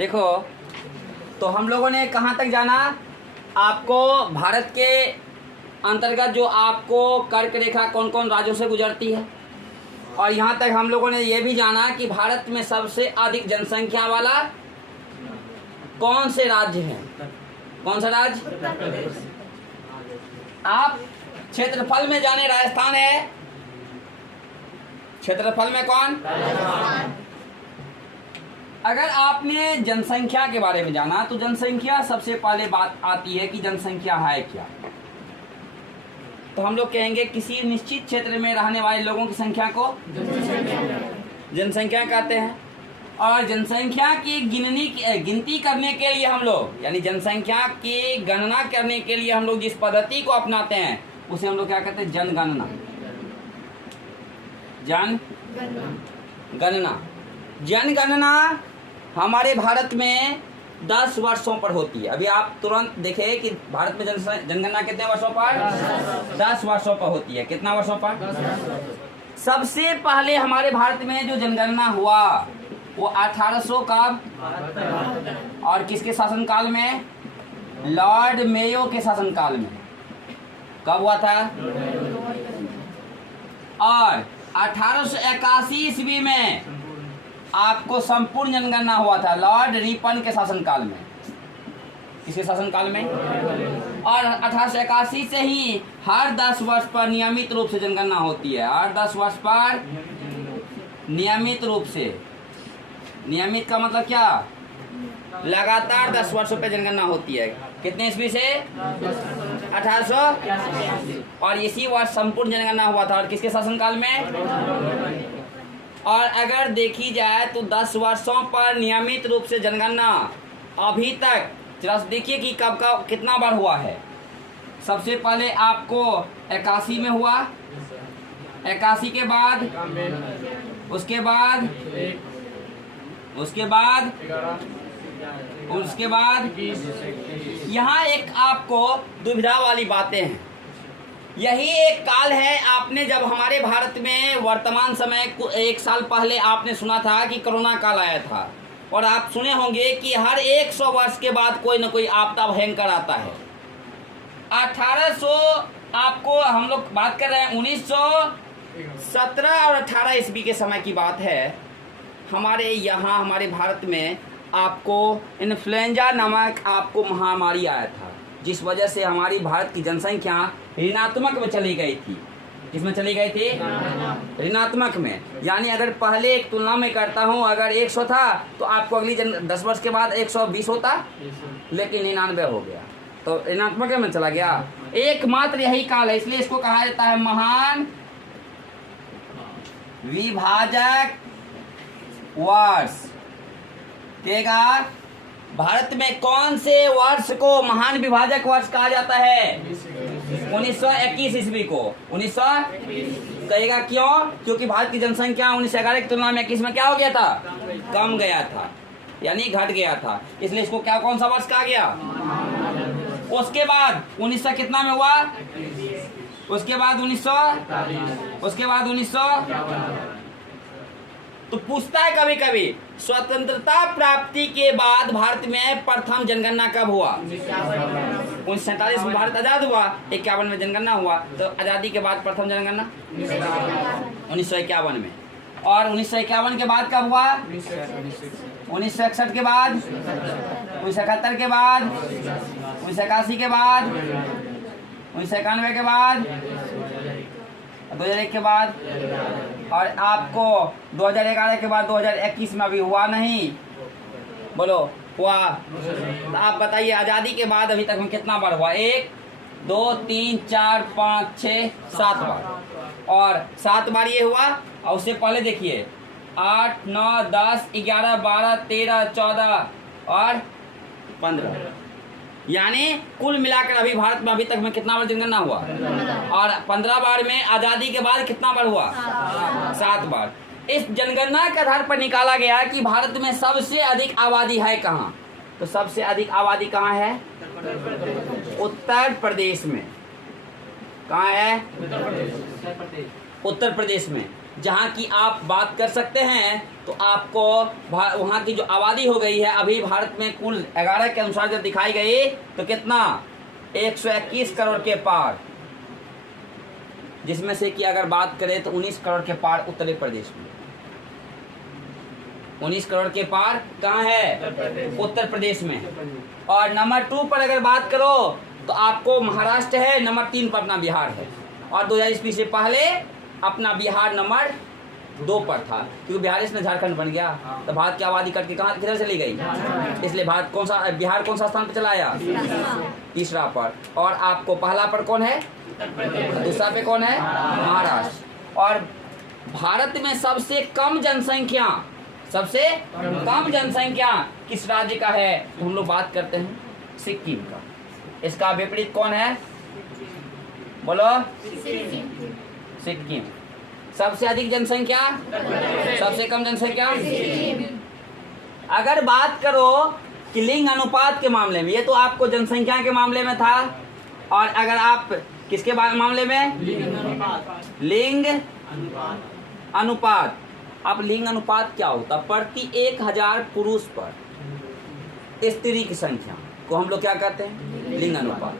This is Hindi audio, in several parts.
देखो, तो हम लोगों ने कहाँ तक जाना, आपको भारत के अंतर्गत जो आपको कर्क रेखा कौन कौन राज्यों से गुजरती है, और यहाँ तक हम लोगों ने ये भी जाना कि भारत में सबसे अधिक जनसंख्या वाला कौन से राज्य है। कौन सा राज्य? आप क्षेत्रफल में जाने राजस्थान है। क्षेत्रफल में कौन? अगर आपने जनसंख्या के बारे में जाना तो जनसंख्या सबसे पहले बात आती है कि जनसंख्या है क्या। तो हम लोग कहेंगे किसी निश्चित क्षेत्र में रहने वाले लोगों की संख्या को जनसंख्या कहते हैं। और जनसंख्या की गिनती करने के लिए हम लोग, यानी जनसंख्या की गणना करने के लिए हम लोग जिस पद्धति को अपनाते हैं उसे हम लोग क्या कहते हैं? जनगणना। जनगणना हमारे भारत में 10 वर्षों पर होती है। अभी आप तुरंत देखें कि भारत में जनगणना कितने वर्षों पर? 10 वर्षों पर होती है। कितना वर्षों पर? सबसे पहले हमारे भारत में जो जनगणना हुआ वो 1800 का, और किसके शासनकाल में? लॉर्ड मेयो के शासनकाल में। कब हुआ था? और 1881 ईस्वी में आपको संपूर्ण जनगणना हुआ था लॉर्ड रिपन के शासनकाल में। किसके शासनकाल में? और 1881 से ही हर 10 वर्ष पर नियमित रूप से जनगणना होती है। हर 10 वर्ष पर नियमित रूप से। नियमित का मतलब क्या? लगातार 10 वर्षों पे जनगणना होती है। कितने ईस्वी से? 1800। और इसी वर्ष संपूर्ण जनगणना हुआ था। और किसके शासनकाल में? और अगर देखी जाए तो 10 वर्षों पर नियमित रूप से जनगणना अभी तक, जरा देखिए कि कब का कितना बार हुआ है। सबसे पहले आपको 81 में हुआ, 81 के बाद, उसके बाद, यहाँ एक आपको दुविधा वाली बातें हैं। यही एक काल है, आपने जब हमारे भारत में वर्तमान समय 1 साल पहले आपने सुना था कि कोरोना काल आया था, और आप सुने होंगे कि हर 100 वर्ष के बाद कोई न कोई आपदा भयंकर आता है। 1800 आपको हम लोग बात कर रहे हैं 1917 और 18 ईस्वी के समय की बात है। हमारे यहाँ हमारे भारत में आपको इन्फ्लुएंजा नामक आपको महामारी आया था, जिस वजह से हमारी भारत की जनसंख्या ऋणात्मक में चली गई थी। किसमें चली गई थी? ऋणात्मक में। यानी अगर पहले एक तुलना में करता हूँ, अगर 100 था तो आपको अगली 10 वर्ष के बाद 120 होता, लेकिन 99 हो गया, तो ऋणात्मक में चला गया। एकमात्र यही काल है, इसलिए इसको कहा जाता है महान विभाजक वर्ष। क्या? भारत में कौन से वर्ष को महान विभाजक वर्ष कहा जाता है? 1921 ईस्वी को। 1921 कहेगा क्यों? क्योंकि भारत की जनसंख्या 1911 की तुलना में 21 में क्या हो गया था? कम गया था, यानी घट गया था। इसलिए इसको क्या, कौन सा वर्ष कहा गया? उसके बाद 1900 कितना में हुआ? उसके बाद 1900, उसके बाद 1900। तो पूछता है कभी कभी, स्वतंत्रता प्राप्ति के बाद भारत में प्रथम जनगणना कब हुआ? 1947 में भारत आजाद हुआ, 51 में जनगणना हुआ। तो आजादी के बाद प्रथम जनगणना 1951 में। और 1951 के बाद कब हुआ? 1961 के बाद, 1971 के बाद, 1981 के बाद, 1991 के बाद, 2001 के बाद, और आपको 2011 के बाद 2021 में अभी हुआ नहीं। बोलो हुआ? तो आप बताइए आज़ादी के बाद अभी तक में कितना बार हुआ? 1 2 3 4 5 6 7 बार। और 7 बार ये हुआ। और उससे पहले देखिए 8 9 10 11 12 13 14 और 15, यानी कुल मिलाकर अभी भारत में अभी तक में कितना बार जनगणना हुआ? और 15 बार में आज़ादी के बाद कितना बार हुआ? 7 बार। इस जनगणना के आधार पर निकाला गया कि भारत में सबसे अधिक आबादी है कहाँ? तो सबसे अधिक आबादी कहाँ है? उत्तर प्रदेश में। कहाँ है? उत्तर प्रदेश में। जहाँ की आप बात कर सकते हैं, तो आपको वहाँ की जो आबादी हो गई है अभी भारत में कुल 11 के अनुसार जब दिखाई गई तो कितना 121 करोड़ के पार, जिसमें से कि अगर बात करें तो 19 करोड़ के पार उत्तर प्रदेश में। 19 करोड़ के पार कहाँ है? उत्तर प्रदेश में। और नंबर 2 पर अगर बात करो तो आपको महाराष्ट्र है, नंबर 3 पर अपना बिहार है। और 2000 ईस्वी से पहले अपना बिहार नंबर 2 पर था, क्योंकि बिहार इसमें झारखंड बन गया तो भारत की आबादी कट के कहाँ किधर चली गई? इसलिए भारत कौन सा बिहार कौन सा स्थान पर चला आया? तीसरा पर। और आपको पहला पर कौन है? दूसरा पे कौन है? महाराष्ट्र। और भारत में सबसे कम जनसंख्या किस राज्य का है? तो हम लोग बात करते हैं सिक्किम का। इसका विपरीत कौन है? बोलो। सिक्किम। सबसे अधिक जनसंख्या, सबसे कम जनसंख्या। अगर बात करो कि लिंग अनुपात के मामले में, ये तो आपको जनसंख्या के मामले में था, और अगर आप किसके मामले में? लिंग अनुपात। अब लिंग अनुपात क्या होता? प्रति 1000 पुरुष पर स्त्री की संख्या को हम लोग क्या कहते हैं? लिंग अनुपात।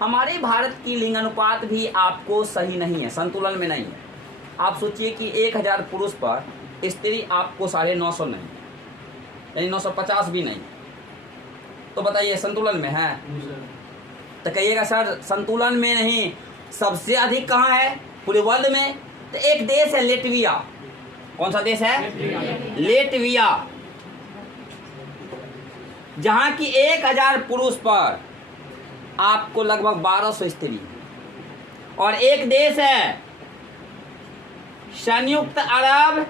हमारे भारत की लिंग अनुपात भी आपको सही नहीं है, संतुलन में नहीं है। आप सोचिए कि 1000 पुरुष पर स्त्री आपको 950 नहीं, यानी 950 भी नहीं, तो बताइए संतुलन में है? तो कहिएगा सर संतुलन में नहीं, सबसे अधिक कहाँ है पूरे वर्ल्ड में? तो एक देश है लेटविया। कौन सा देश है? लेटविया, जहां की 1000 पुरुष पर आपको लगभग 1200 स्त्री। और एक देश है संयुक्त अरब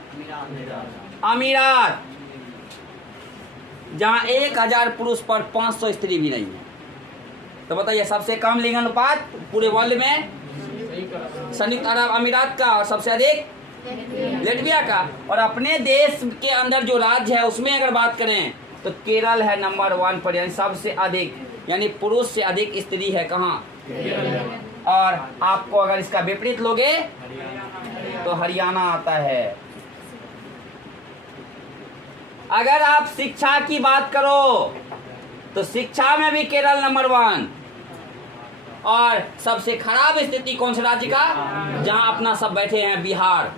अमीरात, जहां 1000 पुरुष पर 500 स्त्री भी नहीं है। तो बताइए सबसे कम लिंग अनुपात पूरे वर्ल्ड में संयुक्त अरब अमीरात का, और सबसे अधिक लेटविया का। और अपने देश के अंदर जो राज्य है उसमें अगर बात करें तो केरल है नंबर 1 पर, यानी सबसे अधिक, यानी पुरुष से अधिक स्त्री है कहाँ? और आपको अगर इसका विपरीत लोगे तो हरियाणा आता है। अगर आप शिक्षा की बात करो तो शिक्षा में भी केरल नंबर 1। और सबसे खराब स्थिति कौन से राज्य का? जहां अपना सब बैठे हैं, बिहार।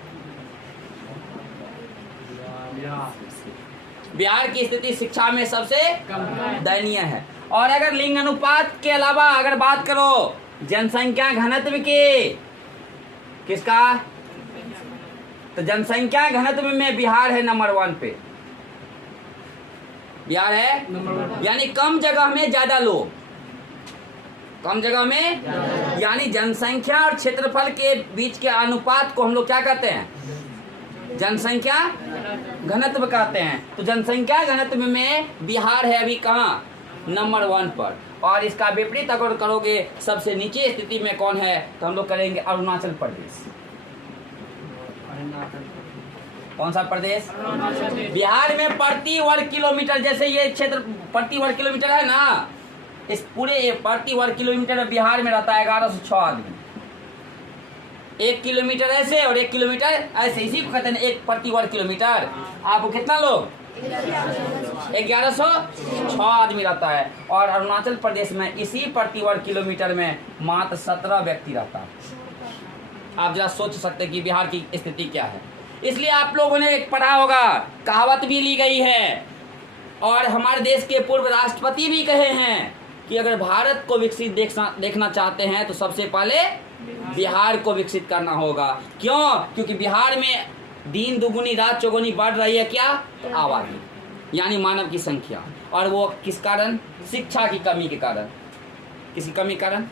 बिहार की स्थिति शिक्षा में सबसे दयनीय है। और अगर लिंग अनुपात के अलावा अगर बात करो जनसंख्या घनत्व की, किसका? तो जनसंख्या घनत्व में बिहार है नंबर 1 पे। बिहार है, यानी कम जगह में ज्यादा लोग, कम जगह में, यानी जनसंख्या और क्षेत्रफल के बीच के अनुपात को हम लोग क्या कहते हैं? जनसंख्या घनत्व कहते हैं। तो जनसंख्या घनत्व में बिहार है अभी कहाँ? नंबर 1 पर। और इसका विपरीत अगर करोगे सबसे नीचे स्थिति में कौन है? तो हम लोग करेंगे अरुणाचल प्रदेश। कौन सा प्रदेश? बिहार में प्रति वर्ग किलोमीटर, जैसे ये क्षेत्र प्रति वर्ग किलोमीटर है ना, इस पूरे प्रति वर्ग किलोमीटर में बिहार में रहता है 1106 आदमी। 1 किलोमीटर ऐसे और 1 किलोमीटर ऐसे, इसी को कहते हैं 1 प्रति वर्ग किलोमीटर। आपको कितना लोग? 1106 आदमी रहता है। और अरुणाचल प्रदेश में इसी प्रति वर्ग किलोमीटर में मात्र 17 व्यक्ति रहता है। आप जरा सोच सकते हैं कि बिहार की स्थिति क्या है। इसलिए आप लोगों ने पढ़ा होगा, कहावत भी ली गई है, और हमारे देश के पूर्व राष्ट्रपति भी कहे हैं कि अगर भारत को विकसित देखना चाहते हैं तो सबसे पहले बिहार को विकसित करना होगा। क्यों? क्योंकि बिहार में दिन दुगुनी रात चौगुनी बढ़ रही है क्या? तो आबादी, यानी मानव की संख्या। और वो किस कारण? शिक्षा की कमी के कारण। किसी कमी कारण?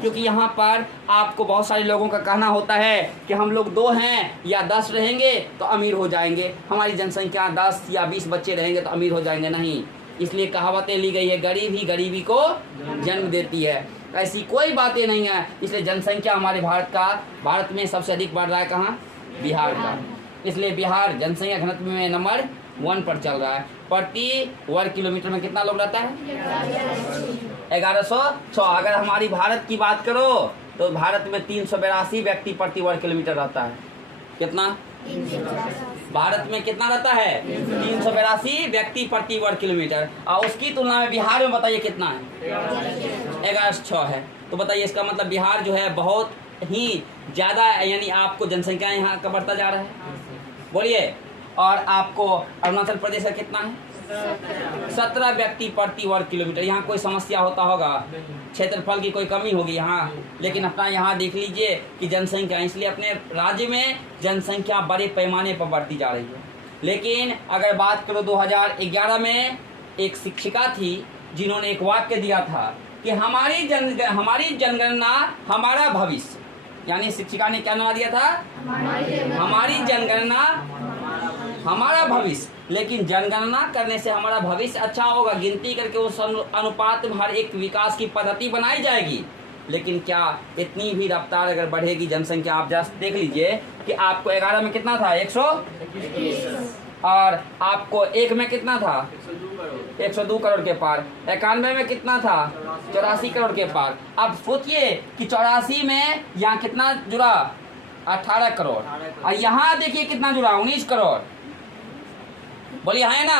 क्योंकि यहाँ पर आपको बहुत सारे लोगों का कहना होता है कि हम लोग 2 हैं या 10 रहेंगे तो अमीर हो जाएंगे, हमारी जनसंख्या 10 या 20 बच्चे रहेंगे तो अमीर हो जाएंगे। नहीं, इसलिए कहावतें ली गई है, गरीब ही गरीबी को जन्म देती है। ऐसी कोई बातें नहीं है। इसलिए जनसंख्या हमारे भारत में सबसे अधिक बढ़ रहा है कहाँ? बिहार का। इसलिए बिहार जनसंख्या घनत्व में नंबर 1 पर चल रहा है। प्रति वर्ग किलोमीटर में कितना लोग रहता है? 1106। अगर हमारी भारत की बात करो तो भारत में 382 व्यक्ति प्रति वर्ग किलोमीटर रहता है। कितना? भारत में कितना रहता है? 382 व्यक्ति प्रति वर्ग किलोमीटर। और उसकी तुलना में बिहार में बताइए कितना है? 1106 है। तो बताइए इसका मतलब बिहार जो है बहुत ही ज़्यादा, यानी आपको जनसंख्या यहाँ का बढ़ता जा रहा है। बोलिए। और आपको अरुणाचल प्रदेश का कितना है? 17 व्यक्ति प्रति वर्ग किलोमीटर। यहाँ कोई समस्या होता होगा, क्षेत्रफल की कोई कमी होगी यहाँ, लेकिन अपना यहाँ देख लीजिए कि जनसंख्या, इसलिए अपने राज्य में जनसंख्या बड़े पैमाने पर बढ़ती जा रही है। लेकिन अगर बात करो 2011 में एक शिक्षिका थी जिन्होंने एक वाक्य दिया था कि हमारी जनगणना हमारा भविष्य, यानी शिक्षिका ने क्या नारा दिया था? हमारी जनगणना हमारा भविष्य। लेकिन जनगणना करने से हमारा भविष्य अच्छा होगा, गिनती करके उस अनुपात में हर एक विकास की पद्धति बनाई जाएगी। लेकिन क्या इतनी भी रफ्तार अगर बढ़ेगी जनसंख्या? आप जस्ट देख लीजिए कि आपको 11 में कितना था? 121, और आपको 1 में कितना था? 102 करोड़ के पार। 91 में कितना था? 84 करोड़ के पार। अब सोचिए कि 84 में यहाँ कितना जुड़ा? 18 करोड़। और यहाँ देखिए कितना जुड़ा? 19 करोड़। बोलिए है ना?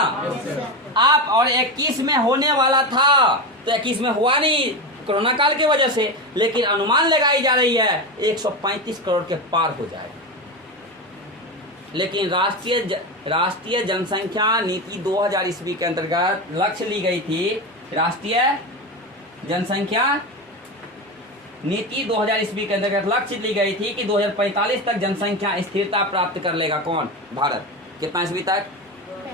आप और 21 में होने वाला था, तो 21 में हुआ नहीं कोरोना काल की वजह से, लेकिन अनुमान लगाई जा रही है 135 करोड़ के पार हो जाएगा। लेकिन राष्ट्रीय जनसंख्या नीति 2000 ईस्वी के अंतर्गत लक्ष्य ली गई थी। राष्ट्रीय जनसंख्या नीति 2000 ईस्वी के अंतर्गत लक्ष्य ली गई थी कि 2045 तक जनसंख्या स्थिरता प्राप्त कर लेगा। कौन? भारत। कितना ईस्वी तक?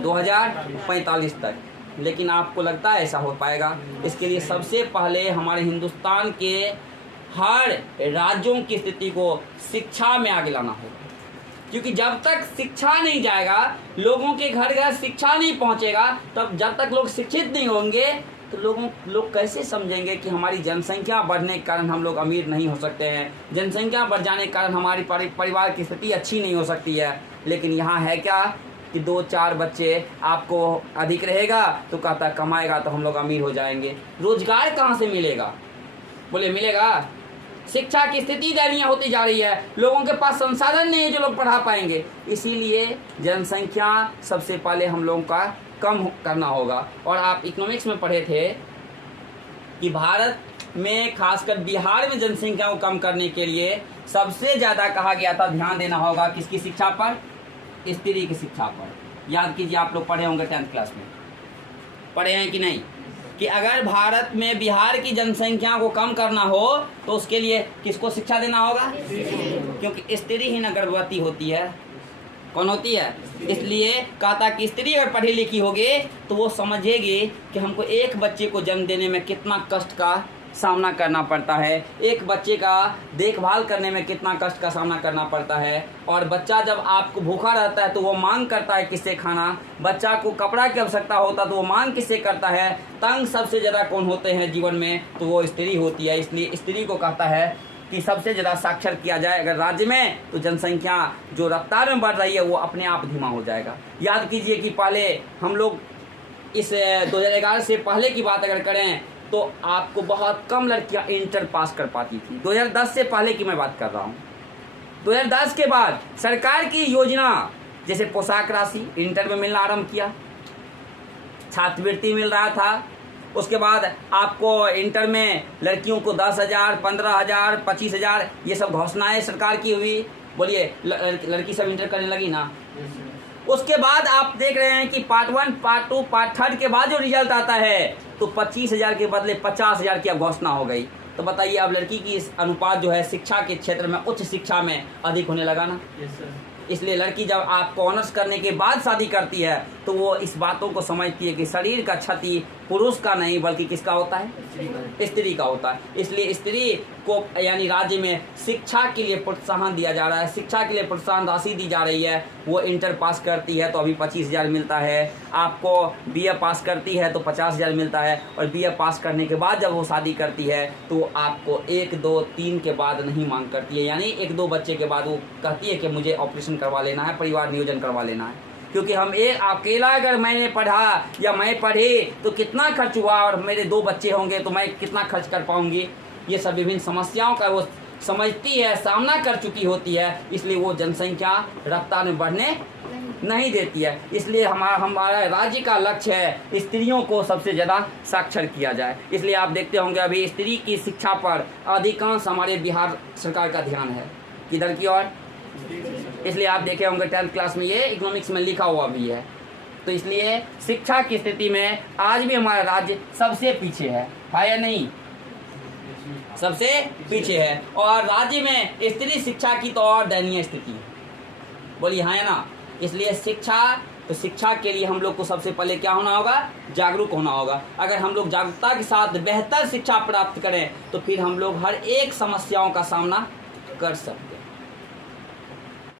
2045 तक। लेकिन आपको लगता है ऐसा हो पाएगा? इसके लिए सबसे पहले हमारे हिंदुस्तान के हर राज्यों की स्थिति को शिक्षा में आगे लाना होगा, क्योंकि जब तक शिक्षा नहीं जाएगा, लोगों के घर घर शिक्षा नहीं पहुंचेगा, तब जब तक लोग शिक्षित नहीं होंगे तो लोग कैसे समझेंगे कि हमारी जनसंख्या बढ़ने के कारण हम लोग अमीर नहीं हो सकते हैं, जनसंख्या बढ़ जाने के कारण हमारी परिवार की स्थिति अच्छी नहीं हो सकती है। लेकिन यहाँ है क्या कि 2-4 बच्चे आपको अधिक रहेगा तो कहता कमाएगा तो हम लोग अमीर हो जाएंगे। रोजगार कहाँ से मिलेगा? बोले मिलेगा। शिक्षा की स्थिति दयनीय होती जा रही है, लोगों के पास संसाधन नहीं है जो लोग पढ़ा पाएंगे। इसीलिए जनसंख्या सबसे पहले हम लोगों का कम करना होगा। और आप इकोनॉमिक्स में पढ़े थे कि भारत में खासकर बिहार में जनसंख्या को कम करने के लिए सबसे ज़्यादा कहा गया था ध्यान देना होगा किसकी शिक्षा पर? स्त्री की शिक्षा पर। याद कीजिए, आप लोग पढ़े होंगे 10th क्लास में, पढ़े हैं कि नहीं, कि अगर भारत में बिहार की जनसंख्या को कम करना हो तो उसके लिए किसको शिक्षा देना होगा? क्योंकि स्त्री ही न गर्भवती होती है। कौन होती है? इसलिए कहता कि स्त्री अगर पढ़ी लिखी होगी तो वो समझेगी कि हमको एक बच्चे को जन्म देने में कितना कष्ट का सामना करना पड़ता है, एक बच्चे का देखभाल करने में कितना कष्ट का सामना करना पड़ता है। और बच्चा जब आपको भूखा रहता है तो वो मांग करता है किससे खाना, बच्चा को कपड़ा की आवश्यकता होता है तो वो मांग किससे करता है। तंग सबसे ज़्यादा कौन होते हैं जीवन में? तो वो स्त्री होती है। इसलिए स्त्री को कहता है कि सबसे ज़्यादा साक्षर किया जाए अगर राज्य में, तो जनसंख्या जो रफ्तार में बढ़ रही है वो अपने आप धीमा हो जाएगा। याद कीजिए कि पहले हम लोग इस 2011 से पहले की बात अगर करें तो आपको बहुत कम लड़कियां इंटर पास कर पाती थी। 2010 से पहले की मैं बात कर रहा हूँ। 2010 के बाद सरकार की योजना जैसे पोशाक राशि इंटर में मिलना आरंभ किया, छात्रवृत्ति मिल रहा था। उसके बाद आपको इंटर में लड़कियों को 10,000, 15,000, 25,000 ये सब घोषणाएं सरकार की हुई। बोलिए लड़की सब इंटर करने लगी ना। उसके बाद आप देख रहे हैं कि पार्ट 1, पार्ट 2, पार्ट 3 के बाद जो रिजल्ट आता है तो 25,000 के बदले 50,000 की अब घोषणा हो गई। तो बताइए अब लड़की की इस अनुपात जो है शिक्षा के क्षेत्र में, उच्च शिक्षा में अधिक होने लगा ना। इसलिए लड़की जब आपको ऑनर्स करने के बाद शादी करती है तो वो इस बातों को समझती है कि शरीर का क्षति पुरुष का नहीं बल्कि किसका होता है? स्त्री का होता है। इसलिए स्त्री को यानी राज्य में शिक्षा के लिए प्रोत्साहन दिया जा रहा है, शिक्षा के लिए प्रोत्साहन राशि दी जा रही है। वो इंटर पास करती है तो अभी 25,000 मिलता है, आपको BA पास करती है तो 50,000 मिलता है, और BA पास करने के बाद जब वो शादी करती है तो आपको 1, 2, 3 के बाद नहीं मांग करती है, यानी 1-2 बच्चे के बाद वो कहती है कि मुझे ऑपरेशन करवा लेना है, परिवार नियोजन करवा लेना है। क्योंकि हम एक अकेला अगर मैंने पढ़ा या मैं पढ़ी तो कितना खर्च हुआ, और मेरे 2 बच्चे होंगे तो मैं कितना खर्च कर पाऊंगी। ये सब विभिन्न समस्याओं का वो समझती है, सामना कर चुकी होती है, इसलिए वो जनसंख्या रफ्तार में बढ़ने नहीं देती है। इसलिए हमारा राज्य का लक्ष्य है स्त्रियों को सबसे ज़्यादा साक्षर किया जाए। इसलिए आप देखते होंगे अभी स्त्री की शिक्षा पर अधिकांश हमारे बिहार सरकार का ध्यान है, किधर की ओर। इसलिए आप देखे होंगे 10th क्लास में ये इकोनॉमिक्स में लिखा हुआ भी है। तो इसलिए शिक्षा की स्थिति में आज भी हमारा राज्य सबसे पीछे है या नहीं? सबसे पीछे है। और राज्य में स्त्री शिक्षा की तो और दयनीय स्थिति है, बोलिए हाँ या ना? इसलिए शिक्षा के लिए हम लोग को सबसे पहले क्या होना होगा? जागरूक होना होगा। अगर हम लोग जागरूकता के साथ बेहतर शिक्षा प्राप्त करें तो फिर हम लोग हर एक समस्याओं का सामना कर सकते हैं।